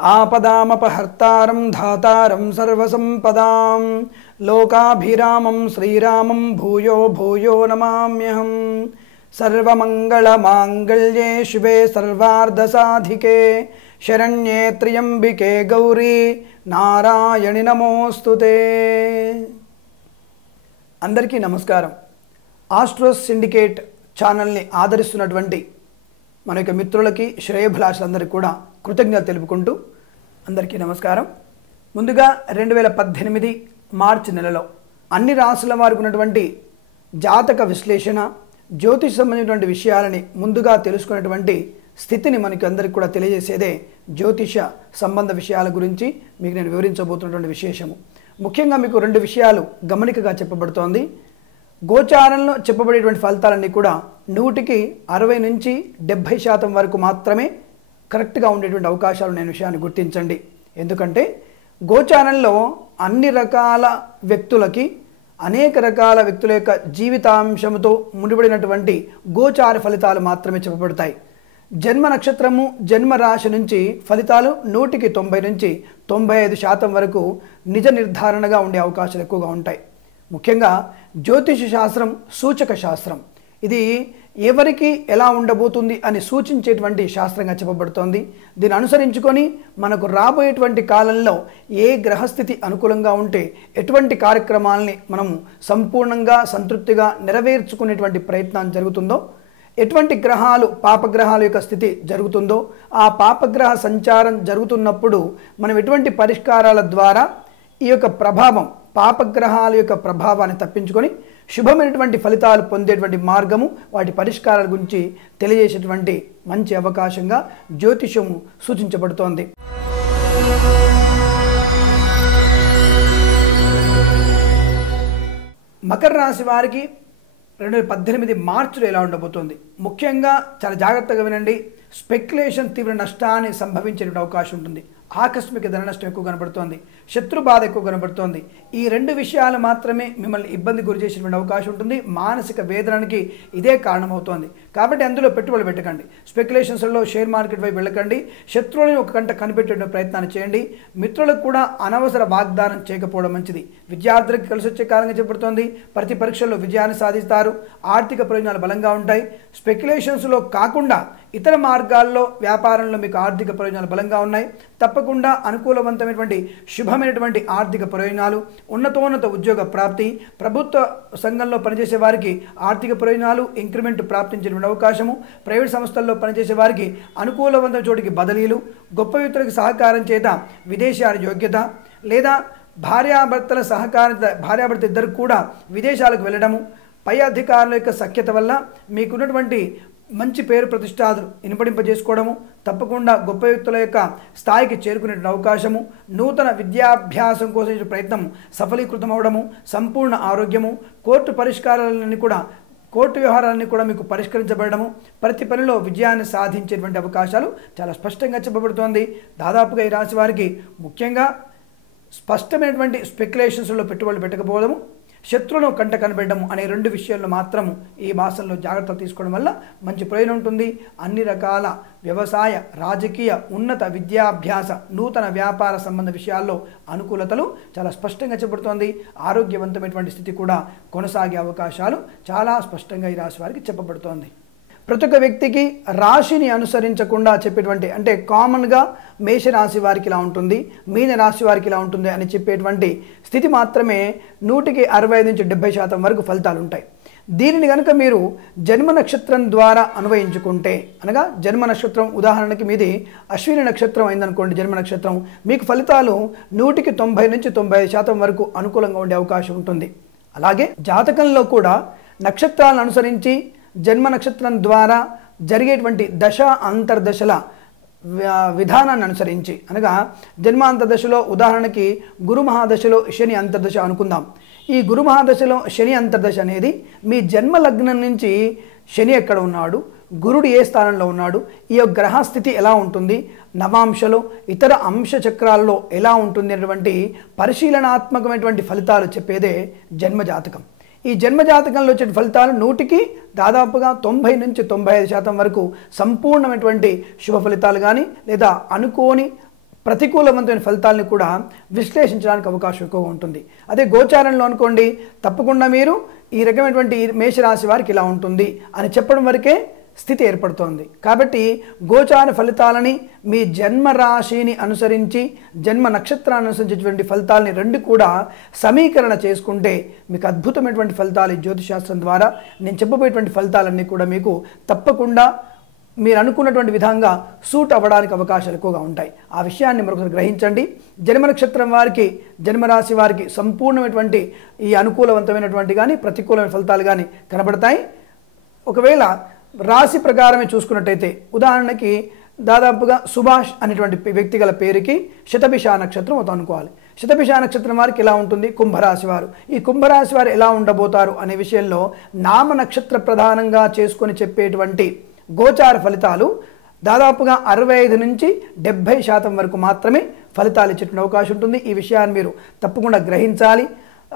ఆపదామపహర్తారం ధాతారం సర్వసంపదాం. లోకాభిరామం శ్రీరామం భూయో భూయో నమామ్యహం. సర్వమంగళమాంగళ్యే శివే సర్వార్ధసాధికే. శరణ్యే త్ర్యంబికే గౌరీ. నారాయణి నమోస్తుతే అందరికీ నమస్కారం. ఆస్ట్రోస్ సిండికేట్ ఛానల్ని ఆదరిస్తున్నటువంటి మన యొక్క మిత్రులకి శ్రేయభిలాషులందరికీ కూడా కృతజ్ఞత తెలుపుకుంటూ అందరికీ నమస్కారం. ముందుగా రెండు వేల పద్దెనిమిది మార్చి నెలలో అన్ని రాసుల వారికి ఉన్నటువంటి జాతక విశ్లేషణ జ్యోతిష సంబంధించినటువంటి విషయాలని ముందుగా తెలుసుకునేటువంటి స్థితిని మనకి అందరికి కూడా తెలియజేసేదే జ్యోతిష సంబంధ విషయాల గురించి మీకు నేను వివరించబోతున్నటువంటి విశేషము. ముఖ్యంగా మీకు రెండు విషయాలు గమనికగా చెప్పబడుతోంది. గోచారంలో చెప్పబడేటువంటి ఫలితాలన్నీ కూడా నూటికి అరవై నుంచి డెబ్భై శాతం వరకు మాత్రమే కరెక్ట్గా ఉండేటువంటి అవకాశాలు నేను విషయాన్ని గుర్తించండి. ఎందుకంటే గోచారంలో అన్ని రకాల వ్యక్తులకి అనేక రకాల వ్యక్తుల యొక్క జీవితాంశంతో ముడిపడినటువంటి గోచార ఫలితాలు మాత్రమే చెప్పబడతాయి. జన్మ నక్షత్రము జన్మ రాశి నుంచి ఫలితాలు నూటికి తొంభై నుంచి తొంభై ఐదు శాతం వరకు నిజ నిర్ధారణగా ఉండే అవకాశాలు ఎక్కువగా ఉంటాయి. ముఖ్యంగా జ్యోతిష శాస్త్రం సూచక శాస్త్రం. ఇది ఎవరికి ఎలా ఉండబోతుంది అని సూచించేటువంటి శాస్త్రంగా చెప్పబడుతోంది. దీన్ని అనుసరించుకొని మనకు రాబోయేటువంటి కాలంలో ఏ గ్రహస్థితి అనుకూలంగా ఉంటే ఎటువంటి కార్యక్రమాలని మనము సంపూర్ణంగా సంతృప్తిగా నెరవేర్చుకునేటువంటి ప్రయత్నం జరుగుతుందో ఎటువంటి గ్రహాలు పాపగ్రహాల యొక్క స్థితి జరుగుతుందో ఆ పాపగ్రహ సంచారం జరుగుతున్నప్పుడు మనం ఎటువంటి పరిష్కారాల ద్వారా ఈ యొక్క ప్రభావం పాపగ్రహాల యొక్క ప్రభావాన్ని తప్పించుకొని శుభమైనటువంటి ఫలితాలు పొందేటువంటి మార్గము వాటి పరిష్కారాల గురించి తెలియజేసేటువంటి మంచి అవకాశంగా జ్యోతిషము సూచించబడుతోంది. మకర రాశి వారికి రెండు వేల పద్దెనిమిది మార్చిలో ఎలా ఉండబోతోంది? ముఖ్యంగా చాలా జాగ్రత్తగా వినండి. స్పెక్యులేషన్ తీవ్ర నష్టాన్ని సంభవించేటువంటి అవకాశం ఉంటుంది. ఆకస్మిక ధన నష్టం ఎక్కువ కనబడుతోంది. శత్రు బాధ ఎక్కువ కనబడుతోంది. ఈ రెండు విషయాలు మాత్రమే మిమ్మల్ని ఇబ్బంది గురి చేసేటువంటి అవకాశం ఉంటుంది. మానసిక వేదనకి ఇదే కారణమవుతోంది. కాబట్టి అందులో పెట్టుబడులు పెట్టకండి. స్పెక్యులేషన్స్లో షేర్ మార్కెట్ వైపు వెళ్ళకండి. శత్రువులను ఒక గంట కనిపెట్టే ప్రయత్నాన్ని చేయండి. మిత్రులకు కూడా అనవసర వాగ్దానం చేయకపోవడం మంచిది. విద్యార్థులకు కలిసి వచ్చే కాలంగా చెప్పబడుతోంది. ప్రతి పరీక్షల్లో విజయాన్ని సాధిస్తారు. ఆర్థిక ప్రయోజనాలు బలంగా ఉంటాయి. స్పెక్యులేషన్స్లో కాకుండా ఇతర మార్గాల్లో వ్యాపారంలో మీకు ఆర్థిక ప్రయోజనాలు బలంగా ఉన్నాయి. తప్పకుండా అనుకూలవంతమైనటువంటి శుభమైనటువంటి ఆర్థిక ప్రయోజనాలు ఉన్నతోన్నత ఉద్యోగ ప్రాప్తి ప్రభుత్వ సంఘంలో పనిచేసే వారికి ఆర్థిక ప్రయోజనాలు ఇంక్రిమెంట్ ప్రాప్తించిన అవకాశము ప్రైవేట్ సంస్థల్లో పనిచేసే వారికి అనుకూలవంతమైన చోటికి బదిలీలు గొప్ప వ్యక్తులకు సహకారం చేత విదేశాల యోగ్యత లేదా భార్యాభర్తల సహకారం భార్యాభర్త ఇద్దరు కూడా విదేశాలకు వెళ్ళడము పై అధికారుల యొక్క సఖ్యత వల్ల మీకున్నటువంటి మంచి పేరు ప్రతిష్టాదులు ఇనుపడింపజేసుకోవడము తప్పకుండా గొప్ప వ్యక్తుల యొక్క స్థాయికి చేరుకునే అవకాశము నూతన విద్యాభ్యాసం కోసం ప్రయత్నం సఫలీకృతం అవడము సంపూర్ణ ఆరోగ్యము కోర్టు పరిష్కారాలన్నీ కూడా కోర్టు వ్యవహారాలన్నీ కూడా మీకు పరిష్కరించబడము ప్రతి పనిలో విజయాన్ని సాధించేటువంటి అవకాశాలు చాలా స్పష్టంగా చెప్పబడుతోంది. దాదాపుగా ఈ రాశి వారికి ముఖ్యంగా స్పష్టమైనటువంటి స్పెక్యులేషన్స్లో పెట్టుబడులు పెట్టకపోవడము శత్రువును కంట కనబెట్టడం అనే రెండు విషయాల్లో మాత్రము ఈ మాసంలో జాగ్రత్తలు తీసుకోవడం వల్ల మంచి ప్రయోజనం ఉంటుంది. అన్ని రకాల వ్యవసాయ రాజకీయ ఉన్నత విద్యాభ్యాస నూతన వ్యాపార సంబంధ విషయాల్లో అనుకూలతలు చాలా స్పష్టంగా చెప్పబడుతోంది. ఆరోగ్యవంతమైనటువంటి స్థితి కూడా కొనసాగే అవకాశాలు చాలా స్పష్టంగా ఈ రాశి వారికి చెప్పబడుతోంది. ప్రతి ఒక్క వ్యక్తికి రాశిని అనుసరించకుండా చెప్పేటువంటి అంటే కామన్గా మేషరాశి వారికి ఇలా ఉంటుంది మీన రాశి వారికి ఇలా ఉంటుంది అని చెప్పేటువంటి స్థితి మాత్రమే నూటికి అరవై ఐదు నుంచి డెబ్బై శాతం వరకు ఫలితాలు ఉంటాయి. దీనిని కనుక మీరు జన్మ నక్షత్రం ద్వారా అన్వయించుకుంటే అనగా జన్మ నక్షత్రం ఉదాహరణకి మీది అశ్విని నక్షత్రం అయిందనుకోండి జన్మ నక్షత్రం మీకు ఫలితాలు నూటికి తొంభై నుంచి తొంభై శాతం వరకు అనుకూలంగా ఉండే అవకాశం ఉంటుంది. అలాగే జాతకంలో కూడా నక్షత్రాలను అనుసరించి జన్మ నక్షత్రం ద్వారా జరిగేటువంటి దశ అంతర్దశల విధానాన్ని అనుసరించి. అనగా జన్మాంతర్దశలో ఉదాహరణకి గురు మహాదశలో శని అంతర్దశ అనుకుందాం. ఈ గురు మహాదశలో శని అంతర్దశ అనేది మీ జన్మ లగ్నం నుంచి శని ఎక్కడ ఉన్నాడు గురుడు ఏ స్థానంలో ఉన్నాడు ఈ యొక్క గ్రహస్థితి ఎలా ఉంటుంది నవాంశలో ఇతర అంశ చక్రాల్లో ఎలా ఉంటుంది అనేటువంటి పరిశీలనాత్మకమైనటువంటి ఫలితాలు చెప్పేదే జన్మజాతకం ఈ జన్మజాతకంలో వచ్చే ఫలితాలు నూటికి దాదాపుగా తొంభై నుంచి తొంభై ఐదు శాతం వరకు సంపూర్ణమైనటువంటి శుభ ఫలితాలు కానీ లేదా అనుకోని ప్రతికూలవంతమైన ఫలితాలను కూడా విశ్లేషించడానికి అవకాశం ఎక్కువగా ఉంటుంది. అదే గోచారంలో అనుకోండి తప్పకుండా మీరు ఈ రకమైనటువంటి మేషరాశి వారికి ఇలా ఉంటుంది అని చెప్పడం వరకే స్థితి ఏర్పడుతోంది. కాబట్టి గోచార ఫలితాలని మీ జన్మ రాశిని అనుసరించి జన్మ నక్షత్రాన్ని అనుసరించేటువంటి ఫలితాలని రెండు కూడా సమీకరణ చేసుకుంటే మీకు అద్భుతమైనటువంటి ఫలితాలు ఈ జ్యోతిశాస్త్రం ద్వారా. నేను చెప్పబోయేటువంటి ఫలితాలన్నీ కూడా మీకు తప్పకుండా మీరు అనుకున్నటువంటి విధంగా సూట్ అవ్వడానికి అవకాశాలు ఎక్కువగా ఉంటాయి. ఆ విషయాన్ని మరొకరు గ్రహించండి. జన్మ నక్షత్రం వారికి జన్మరాశి వారికి సంపూర్ణమైనటువంటి ఈ అనుకూలవంతమైనటువంటి కానీ ప్రతికూలమైన ఫలితాలు కానీ కనబడతాయి. ఒకవేళ రాశి ప్రకారమే చూసుకున్నట్టయితే ఉదాహరణకి దాదాపుగా సుభాష్ అనేటువంటి వ్యక్తి గల పేరుకి శతభిష నక్షత్రం అవుతాం అనుకోవాలి. శతభిష నక్షత్రం వారికి ఎలా ఉంటుంది? కుంభరాశి వారు. ఈ కుంభరాశి వారు ఎలా ఉండబోతారు అనే విషయంలో నామ నక్షత్ర ప్రధానంగా చేసుకొని చెప్పేటువంటి గోచార ఫలితాలు దాదాపుగా అరవై ఐదు నుంచి డెబ్భై శాతం వరకు మాత్రమే ఫలితాలు ఇచ్చేటువంటి అవకాశం ఉంటుంది. ఈ విషయాన్ని మీరు తప్పకుండా గ్రహించాలి.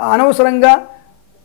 అనవసరంగా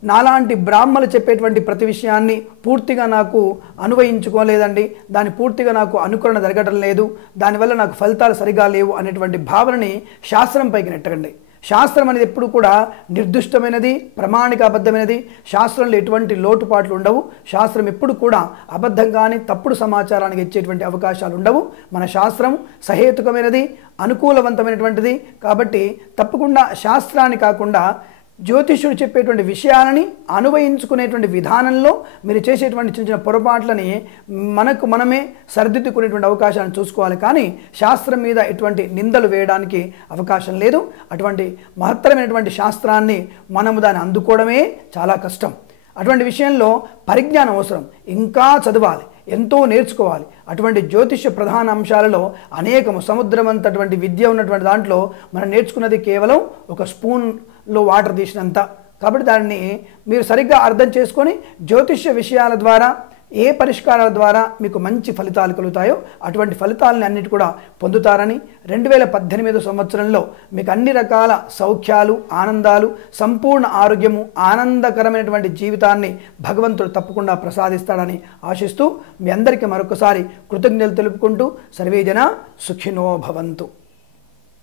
నాలాంటి బ్రాహ్మలు చెప్పేటువంటి ప్రతి విషయాన్ని పూర్తిగా నాకు అనువయించుకోలేదండి. దాని పూర్తిగా నాకు అనుకరణ జరగటం లేదు. దానివల్ల నాకు ఫలితాలు సరిగా లేవు అనేటువంటి భావనని శాస్త్రం పైకి నెట్టకండి. శాస్త్రం అనేది ఎప్పుడు కూడా నిర్దిష్టమైనది ప్రమాణికాబద్ధమైనది. శాస్త్రంలో ఎటువంటి లోటుపాట్లు ఉండవు. శాస్త్రం ఎప్పుడు కూడా అబద్ధం కానీ తప్పుడు సమాచారానికి ఇచ్చేటువంటి అవకాశాలు ఉండవు. మన శాస్త్రం సహేతుకమైనది అనుకూలవంతమైనటువంటిది. కాబట్టి తప్పకుండా శాస్త్రాన్ని కాకుండా జ్యోతిష్యుడు చెప్పేటువంటి విషయాలని అనువయించుకునేటువంటి విధానంలో మీరు చేసేటువంటి చిన్న చిన్న పొరపాట్లని మనకు మనమే సరిదిద్దుకునేటువంటి అవకాశాలను చూసుకోవాలి. కానీ శాస్త్రం మీద ఎటువంటి నిందలు వేయడానికి అవకాశం లేదు. అటువంటి మహత్తరమైనటువంటి శాస్త్రాన్ని మనము దాన్ని అందుకోవడమే చాలా కష్టం. అటువంటి విషయంలో పరిజ్ఞానం అవసరం. ఇంకా చదవాలి ఎంతో నేర్చుకోవాలి. అటువంటి జ్యోతిష్య ప్రధాన అంశాలలో అనేకము సముద్రమంతటువంటి విద్య ఉన్నటువంటి దాంట్లో మనం నేర్చుకున్నది కేవలం ఒక స్పూన్ లో వాటర్ తీసినంత. కాబట్టి దాన్ని మీరు సరిగ్గా అర్థం చేసుకొని జ్యోతిష్య విషయాల ద్వారా ఏ పరిష్కారాల ద్వారా మీకు మంచి ఫలితాలు కలుగుతాయో అటువంటి ఫలితాలని అన్నిటి కూడా పొందుతారని రెండు వేల పద్దెనిమిదో సంవత్సరంలో మీకు అన్ని రకాల సౌఖ్యాలు ఆనందాలు సంపూర్ణ ఆరోగ్యము ఆనందకరమైనటువంటి జీవితాన్ని భగవంతుడు తప్పకుండా ప్రసాదిస్తాడని ఆశిస్తూ మీ అందరికీ మరొకసారి కృతజ్ఞతలు తెలుపుకుంటూ సర్వేజన సుఖినో భవంతు.